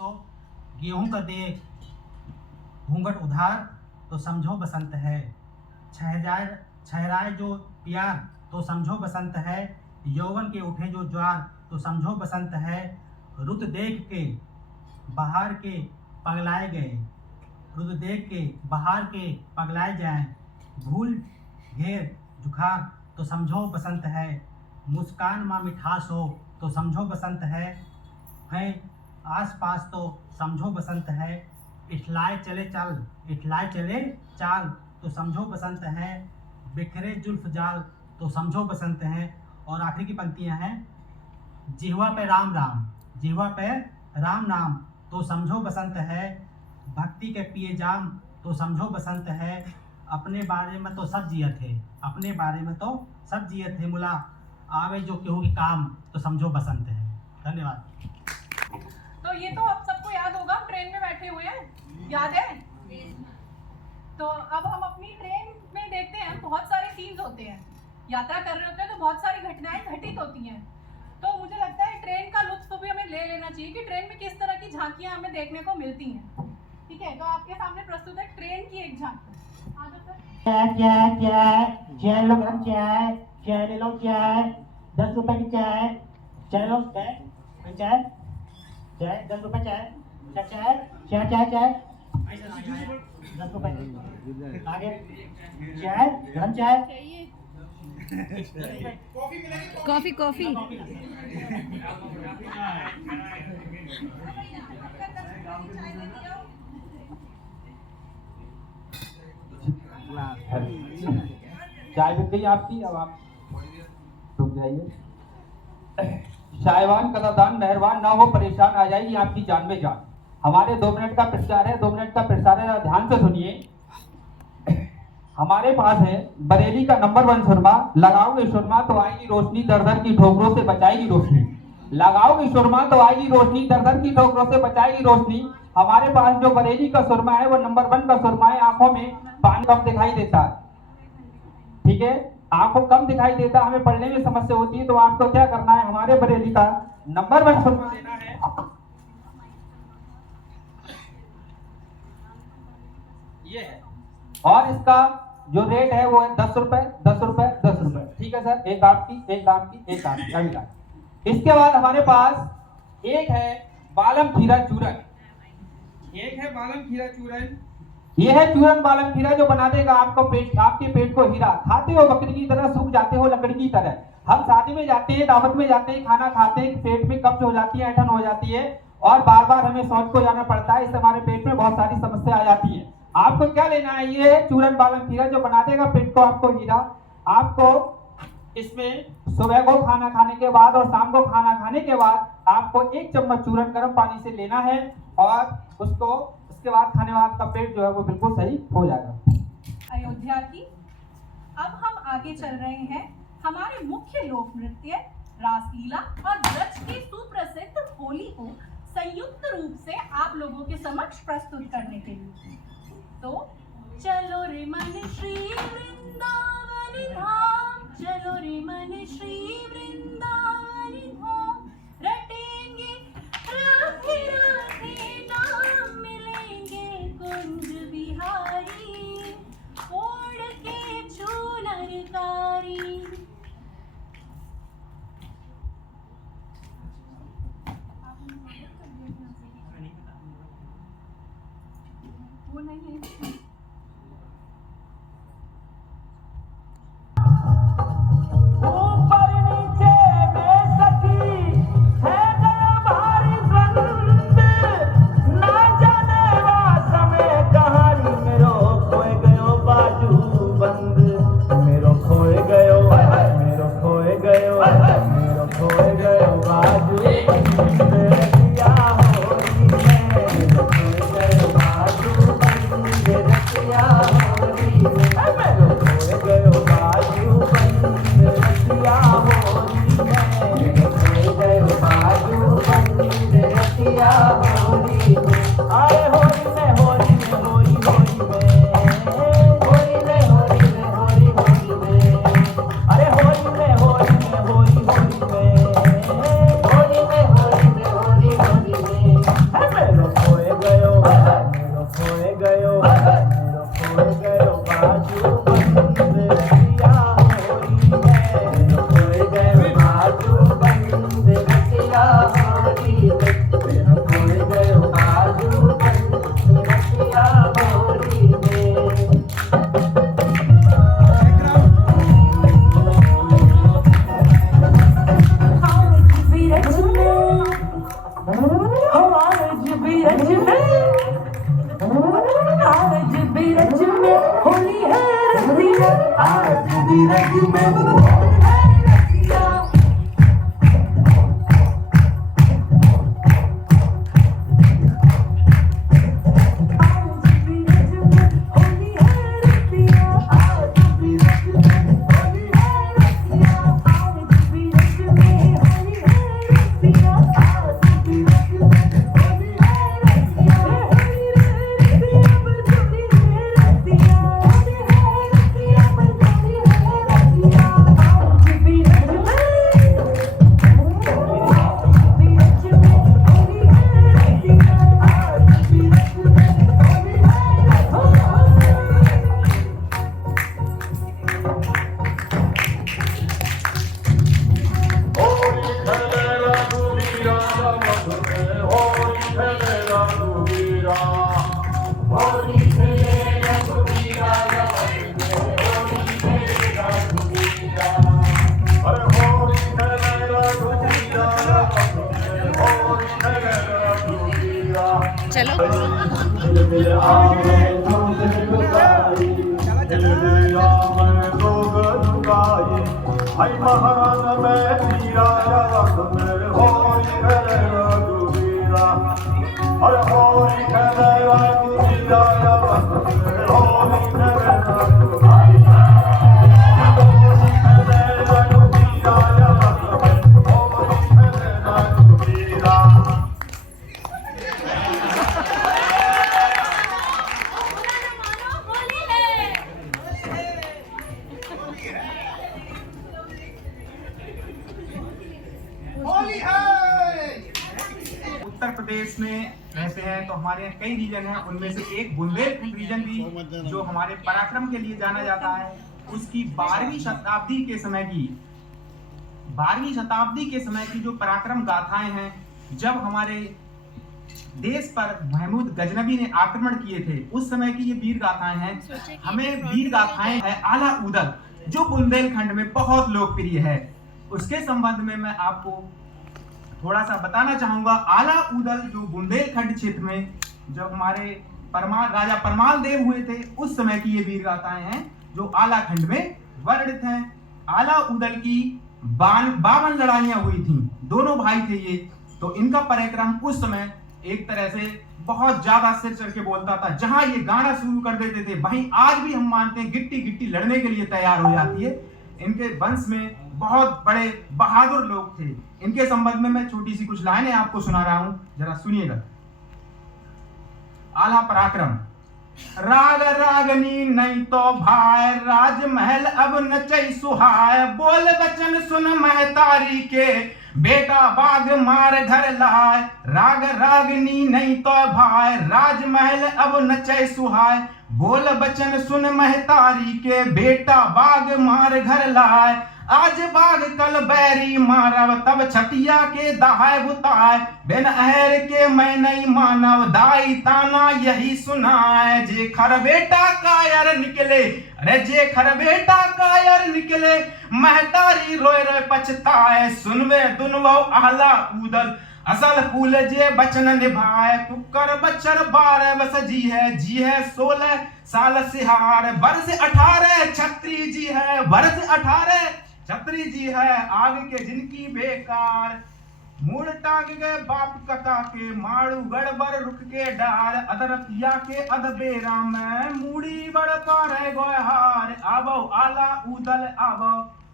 सो गेहूं का देख घूंघट उधार तो समझो बसंत है। छहराए जो प्यार तो समझो बसंत है। यौवन के उठे जो ज्वार तो समझो बसंत है। रुत देख के बाहर के पगलाए गए, रुत देख के बाहर के पगलाए जाएं। भूल घेर जुखार तो समझो बसंत है। मुस्कान माँ मिठास हो तो समझो बसंत है। आस पास तो समझो बसंत है। इठलाए चले चाल तो समझो बसंत है। बिखरे जुल्फ जाल तो समझो बसंत है। और आखिरी की पंक्तियां हैं, जिह्वा पे राम नाम तो समझो बसंत है। भक्ति के पिए जाम तो समझो बसंत है। अपने बारे में तो सब जियत है मुला आवे जो केहू के काम तो समझो बसंत है। धन्यवाद। तो ये तो आप सबको याद होगा, हम ट्रेन में बैठे हुए हैं, याद है? तो अब हम अपनी ट्रेन में देखते हैं बहुत सारे सीन्स होते हैं, यात्रा कर रहे होते हैं तो बहुत सारी घटनाएं घटित होती हैं। तो मुझे लगता है ट्रेन का लुत्फ भी हमें ले लेना चाहिए कि ट्रेन में किस तरह की झांकियां हमें देखने को मिलती हैं। ठीक है, तो आपके सामने प्रस्तुत है ट्रेन की एक झांकी। आ जाओ सर। चाय लो गरम चाय ले लो, चाय 10 रुपए की चाय लो, चाय 10 रुपए चाय 10 रुपए आगे चाय गरम चाय कॉफी चाय बिक गई आपकी, अब आप रुक जाइए। शायवान कदरदान मेहरबान ना हो, परेशान आ जाएगी आपकी जान में जान। हमारे 2 मिनट का प्रचार है, 2 मिनट का प्रचार है, ध्यान से सुनिए। हमारे पास है बरेली का नंबर 1 सुरमा। लगाओगे सुरमा तो आएगी रोशनी, दर दर की ठोकरों से बचाएगी रोशनी। लगाओगे सुरमा तो आएगी रोशनी, दर दर की ठोकरों से बचाएगी रोशनी। हमारे पास जो बरेली का सुरमा है वो नंबर 1 का सुरमा है। आंखों में पानी कम दिखाई देता है, ठीक है, आंखों कम दिखाई देता, हमें पढ़ने में समस्या होती है, तो आपको क्या करना है, हमारे बरेली का नंबर 1 सुरमा लेना है। ये है, और इसका जो रेट है वो है 10 रुपए 10 रुपए 10 रुपए। ठीक है सर, एक आपकी अगला। इसके बाद हमारे पास एक है बालम खीरा चूरन। ये है चूरन बालम खीरा जो बना देगा आपके पेट को हीरा। खाते हो बकरी की तरह, सूख जाते हो लकड़ी की तरह। हम शादी में जाते हैं, दावत में जाते हैं, खाना खाते हैं, पेट में कब्ज हो जाती है, ऐंठन हो जाती है और बार बार हमें शौच को जाना पड़ता है। इससे हमारे पेट में बहुत सारी समस्या आ जाती है। आपको क्या लेना है, ये है चूरन बालम खीरा जो बना देगा पेट को आपको हीरा। आपको इसमें सुबह को खाना खाने के बाद और शाम को खाना खाने के बाद आपको 1 चम्मच चूरन गर्म पानी से लेना है और उसके बाद खाने बाद का पेट जो है वो बिल्कुल सही हो जाएगा। अयोध्या की अब हम आगे चल रहे हैं हमारे मुख्य लोक नृत्य रासलीला और ब्रज की सुप्रसिद्ध होली को संयुक्त रूप से आप लोगों के समक्ष प्रस्तुत करने के लिए। तो चलो रे मन श्री वृंदावन धाम, चलो रे मन श्री वृंदावन धाम, रटेंगे राधे राधे नाम, मिलेंगे कुंज बिहारी, ओढ़ के चूनरकारी। वो नहीं है। बाजू बीरज में, आज बीरज में होली है रसिया, आज बीरज में होली है रसिया। चलो उत्तर प्रदेश में रहते हैं तो हमारे यहाँ कई रीजन हैं, उनमें से एक बुंदेलखंड रीजन भी जो हमारे पराक्रम के लिए जाना जाता है, उसकी 12वीं शताब्दी के समय की जो पराक्रम गाथाएं हैं, जब हमारे देश पर महमूद गजनबी ने आक्रमण किए थे उस समय की ये वीर गाथाएं हैं। हमें वीर गाथाएं है आला उदल जो बुंदेलखंड में बहुत लोकप्रिय है, उसके संबंध में मैं आपको थोड़ा सा बताना चाहूंगा। आला उदल जो बुंदेलखंड क्षेत्र में जब हमारे राजा परमाल देव हुए थे उस समय की ये वीर गाथाएं हैं जो आला खंड में वर्णित हैं। आला उदल की 52 लड़ाइयां हुई थी, दोनों भाई थे ये, तो इनका पराक्रम उस समय एक तरह से बहुत ज्यादा सिर चढ़ के बोलता था। जहां ये गाना शुरू कर देते थे वहीं आज भी हम मानते हैं गिट्टी गिट्टी लड़ने के लिए तैयार हो जाती है। इनके वंश में बहुत बड़े बहादुर लोग थे। इनके संबंध में मैं छोटी सी कुछ लाइनें आपको सुना रहा हूं, जरा सुनिएगा। आला पराक्रम। राग रागनी नहीं तो भाई, राजमहल अब नचई सुहाय, बोल बचन सुन महतारी के, बेटा बाग मार घर लाए। राग रागनी नहीं तो भाई, राजमहल अब नचई सुहाय, बोल बचन सुन महतारी के, बेटा बाग मार घर लाए। आज बाग कल बैरी मारव, तब छटिया के दहाय बुताय, बिन अहर के मैं नहीं मानव, दाई ताना यही सुनाए। जे खर बेटा कायर निकले, अरे जे खर बेटा कायर निकले, महतारी रोए रोए पछताए, सुनवे दुनवो आला उदल, असल फूल जे बचन निभाए। कुकर बच्चर 12 बस जी है 16 साल सिहार, वर्ष 18 छत्री जी है, वर्ष 18 छत्री जी है, आग के जिनकी बेकार, मूड़ टांग गए बाप कका के, माड़ू गड़बड़ रुक के डार, अदरतिया के अदबेरा में, मूड़ी बड़ पारे गोहार। आवो आला उदल आवो,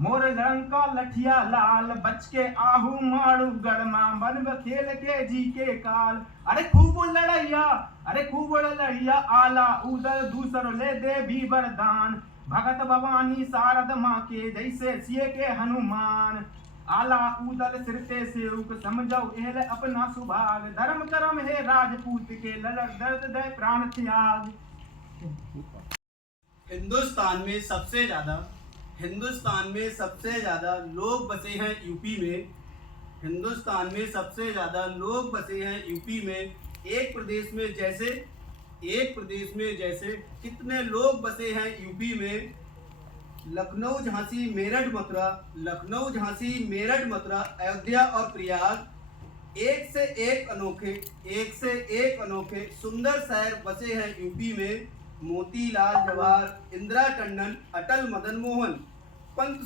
मोर लंका लठिया लाल, बच के आहू माड़ू गड़मा, बन खेल के जी के काल। अरे खूब लड़ैया, अरे खूब लड़ैया, आला उदल दूसर ले दे भी वरदान, भगत भवानी शारद माँ के, जैसे सिए के हनुमान। आला उदल सिरते सेवक, समझो एल अपना सुभाग, धर्म कर्म है राजपूत के, ललक दर्द दे प्राण त्याग। हिंदुस्तान में सबसे ज्यादा लोग बसे हैं यूपी में। हिंदुस्तान में सबसे ज्यादा लोग बसे हैं यूपी में। एक प्रदेश में जैसे कितने लोग बसे हैं यूपी में? लखनऊ झांसी मेरठ मथुरा, अयोध्या और प्रयाग, एक से एक अनोखे सुंदर शहर बसे हैं यूपी में। मोतीलाल जवाहर, इंदिरा टंडन, अटल मदन मोहन, पंत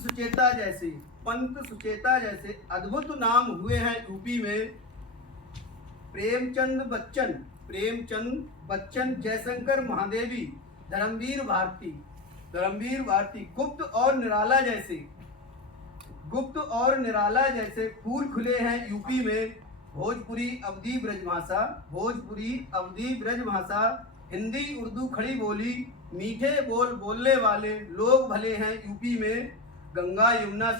सुचेता जैसे अद्भुत नाम हुए हैं यूपी में। प्रेमचंद बच्चन, जयशंकर महादेवी, धर्मवीर भारती, गुप्त और निराला जैसे फूल खुले हैं यूपी में। भोजपुरी अवधी ब्रजभाषा, हिंदी उर्दू खड़ी बोली, मीठे बोल बोलने वाले लोग भले हैं यूपी में। गंगा यमुना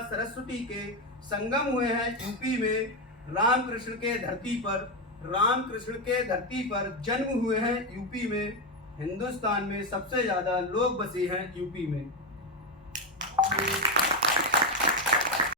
सरस्वती के संगम हुए हैं यूपी में। रामकृष्ण के धरती पर जन्म हुए हैं यूपी में। हिंदुस्तान में सबसे ज्यादा लोग बसे हैं यूपी में।